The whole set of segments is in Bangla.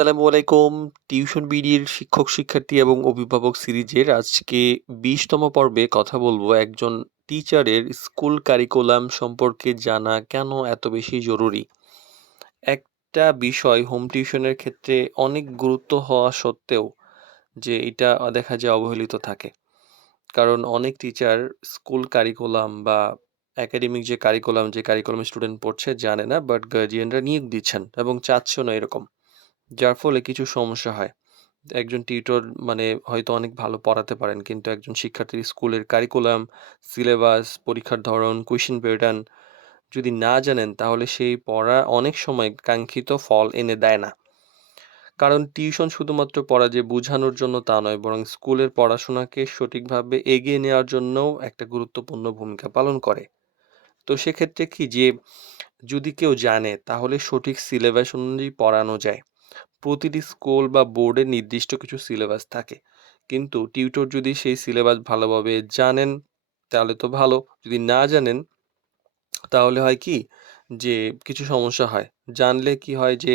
আসসালামু আলাইকুম। টিউশন বিডির শিক্ষক, শিক্ষার্থী এবং অভিভাবক সিরিজের আজকে ২০তম পর্বে কথা বলবো একজন টিচারের স্কুল কারিকুলাম সম্পর্কে জানা কেন এত বেশি জরুরি? একটা বিষয় হোম টিউশনের ক্ষেত্রে অনেক গুরুত্ব হওয়া সত্ত্বেও যে এটা দেখা যায় অবহেলিত থাকে। কারণ অনেক টিচার স্কুল কারিকুলাম বা একাডেমিক যে কারিকুলাম স্টুডেন্ট পড়ছে জানে না, বাট গার্ডিয়ানরা নিয়োগ দিচ্ছেন এবং চাচ্ছেও না এরকম। যার ফলে কিছু সমস্যা হয়। একজন টিউটর হয়তো অনেক ভালো পড়াতে পারেন। কিন্তু একজন শিক্ষার্থীর স্কুলের কারিকুলাম, সিলেবাস, পরীক্ষার ধরন, কোয়েশ্চেন প্যাটার্ন যদি না জানেন তাহলে সেই পড়া অনেক সময় কাঙ্ক্ষিত ফল এনে দেয় না। কারণ টিউশন শুধুমাত্র পড়া যে বুঝানোর জন্য তা নয়, বরং স্কুলের পড়াশোনাকে সঠিকভাবে এগিয়ে নেওয়ার জন্যও একটা গুরুত্বপূর্ণ ভূমিকা পালন করে। তো সেক্ষেত্রে কি যে যদি কেউ জানে তাহলে সঠিক সিলেবাস অনুযায়ী পড়ানো যায়। প্রতিটি স্কুল বা বোর্ডের নির্দিষ্ট কিছু সিলেবাস থাকে। কিন্তু টিউটর যদি সেই সিলেবাস ভালোভাবে জানেন তাহলে তো ভালো। যদি না জানেন তাহলে হয় কি যে কিছু সমস্যা হয়। জানলে কি হয় যে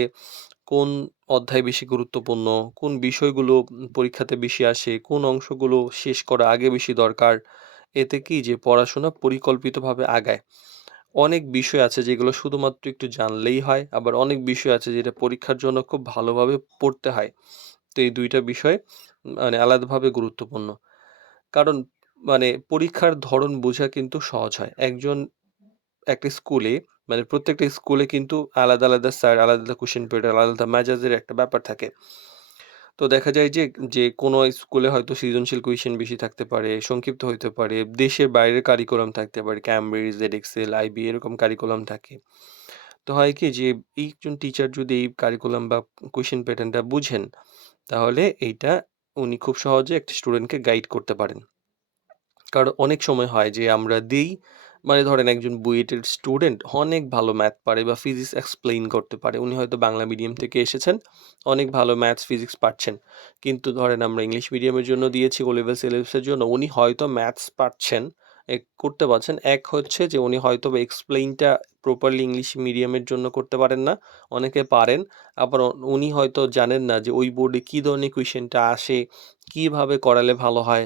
কোন অধ্যায় বেশি গুরুত্বপূর্ণ, কোন বিষয়গুলো পরীক্ষাতে বেশি আসে, কোন অংশগুলো শেষ করা আগে বেশি দরকার। এতে কি যে পড়াশোনা পরিকল্পিতভাবে আগায়। অনেক বিষয় আছে যেগুলো শুধুমাত্র একটু জানলেই হয়। আবার অনেক বিষয় আছে যেটা পরীক্ষার জন্য খুব ভালোভাবে পড়তে হয়। তো এই ২ টা বিষয় আলাদাভাবে গুরুত্বপূর্ণ। কারণ পরীক্ষার ধরন বোঝা কিন্তু সহজ হয়। একটা স্কুলে প্রত্যেকটা স্কুলে কিন্তু আলাদা, আলাদা স্যার, আলাদা, আলাদা কোয়েশ্চেন পেপার, আলাদা, আলাদা মেজাজের একটা ব্যাপার থাকে। তো দেখা যায় যে কোনো স্কুলে হয়তো সৃজনশীল কোয়েশ্চেন বেশি থাকতে পারে, সংক্ষিপ্ত হইতে পারে, দেশের বাইরের কারিকুলাম থাকতে পারে, ক্যামব্রিজ, জেডএক্সেল, আইবি এরকম কারিকুলাম থাকে। তো হয় কি যে একজন টিচার যদি এই কারিকুলাম বা কোয়েশ্চেন প্যাটার্নটা বুঝেন, তাহলে এইটা উনি খুব সহজে একটা স্টুডেন্টকে গাইড করতে পারেন। কারণ অনেক সময় হয় যে আমরা দেই, ধরেন একজন বুয়েটের স্টুডেন্ট অনেক ভালো ম্যাথ পারে বা ফিজিক্স এক্সপ্লেইন করতে পারে। উনি হয়তো বাংলা মিডিয়াম থেকে এসেছেন, অনেক ভালো ম্যাথস, ফিজিক্স পারছেন। কিন্তু ধরেন আমরা ইংলিশ মিডিয়ামের জন্য দিয়েছি ও লেভেল সিলেবাসের জন্য, উনি হয়তো ম্যাথস পারছেন, করতে পারছেন। এক হচ্ছে যে উনি হয়তোবা এক্সপ্লেইনটা প্রপারলি ইংলিশ মিডিয়ামের জন্য করতে পারেন না। অনেকে পারেন। আবার উনি হয়তো জানেন না যে ওই বোর্ডে কি ধরনের কোয়েশ্চেনটা আসে, কিভাবে করালে ভালো হয়।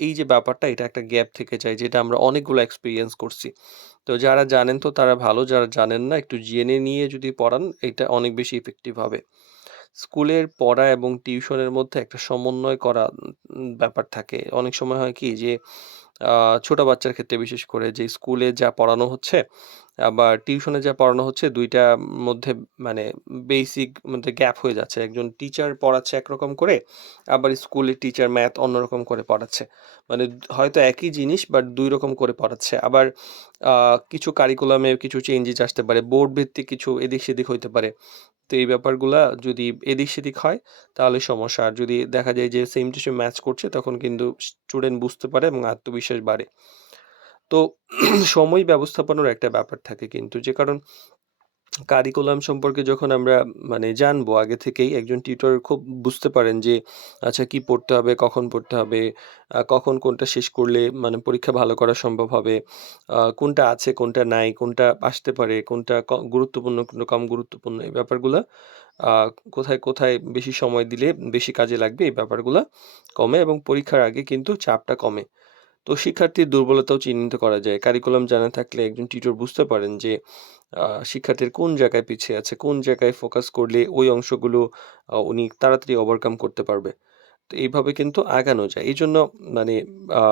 এই যে ব্যাপারটা এটা একটা গ্যাপ থেকে যায় যেটা আমরা অনেকগুলো এক্সপেরিয়েন্স করছি। তো যারা জানেন তো তারা ভালো, যারা জানেন না একটু জেনে নিয়ে যদি পড়ান এটা অনেক বেশি ইফেক্টিভ হবে। স্কুলের পড়া এবং টিউশনের মধ্যে একটা সমন্বয় করা ব্যাপার থাকে। অনেক সময় হয় কি যে আ ছোট বাচ্চার ক্ষেত্রে বিশেষ করে যে স্কুলে যা পড়ানো হচ্ছে, আবার টিউশনে যা পড়ানো হচ্ছে ২ টার মধ্যে মানে বেসিক মধ্যে গ্যাপ হয়ে যাচ্ছে। একজন টিচার পড়াচ্ছে একরকম করে, আবার স্কুলের টিচার ম্যাথ অন্যরকম করে পড়াচ্ছে। হয়তো একই জিনিস বাট ২ রকম করে পড়াচ্ছে। আবার আ কিছু কারিকুলামে কিছু চেঞ্জেস আসতে পারে। বোর্ড ভিত্তিক কিছু এদিক-সেদিক হইতে পারে। তো এই ব্যাপারগুলা যদি এদিক-সেদিক হয় তাহলে সমস্যা। আর যদি দেখা যায় যে সেম টু সেম ম্যাচ করছে তখন কিন্তু স্টুডেন্ট বুঝতে পারে এবং আত্মবিশ্বাস বাড়ে। তো সময় ব্যবস্থাপনার একটা ব্যাপার থাকে কিন্তু যে কারণ কারিকুলাম সম্পর্কে যখন আমরা জানবো আগে থেকেই একজন টিউটর খুব বুঝতে পারেন যে আচ্ছা কি পড়তে হবে, কখন পড়তে হবে, কখন কোনটা শেষ করলে পরীক্ষা ভালো করা সম্ভব হবে, কোনটা আছে কোনটা নাই, কোনটা আসতে পারে, কোনটা গুরুত্বপূর্ণ, কোনটা কম গুরুত্বপূর্ণ এই ব্যাপারগুলা আ কোথায়, কোথায় বেশি সময় দিলে বেশি কাজে লাগবে এই ব্যাপারগুলা কমে এবং পরীক্ষার আগে কিন্তু চাপটা কমে। তো শিক্ষার্থীর দুর্বলতাও চিহ্নিত করা যায়। কারিকুলাম জানা থাকলে একজন টিচার বুঝতে পারেন যে শিক্ষার্থীর কোন জায়গায় পিছিয়ে আছে, কোন জায়গায় ফোকাস করলে ওই অংশগুলো উনি তাড়াতাড়ি ওভারকাম করতে পারবে। তো এইভাবে কিন্তু আগানো যায়। এইজন্য মানে আ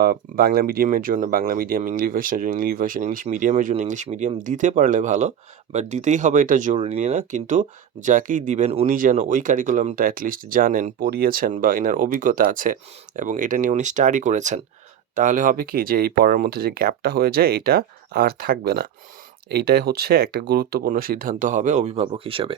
বাংলা মিডিয়ামের জন্য বাংলা মিডিয়াম, ইংলিশ ভার্সনের জন্য ইংলিশ ভার্সন, ইংলিশ মিডিয়ামের জন্য ইংলিশ মিডিয়াম দিতে পারলে ভালো। বাট দিতেই হবে এটা জরুরি না। কিন্তু যাকেই দিবেন উনি যেন ওই কারিকুলামটা এট লিস্ট জানেন, পড়িয়েছেন বা এনার অভিজ্ঞতা আছে এবং এটা নিয়ে উনি স্টাডি করেছেন। তাহলে হবে কি যে এই পড়ার মধ্যে যে গ্যাপটা হয়ে যায় এটা আর থাকবে না। এইটাই হচ্ছে একটা গুরুত্বপূর্ণ সিদ্ধান্ত হবে অভিভাবক হিসেবে।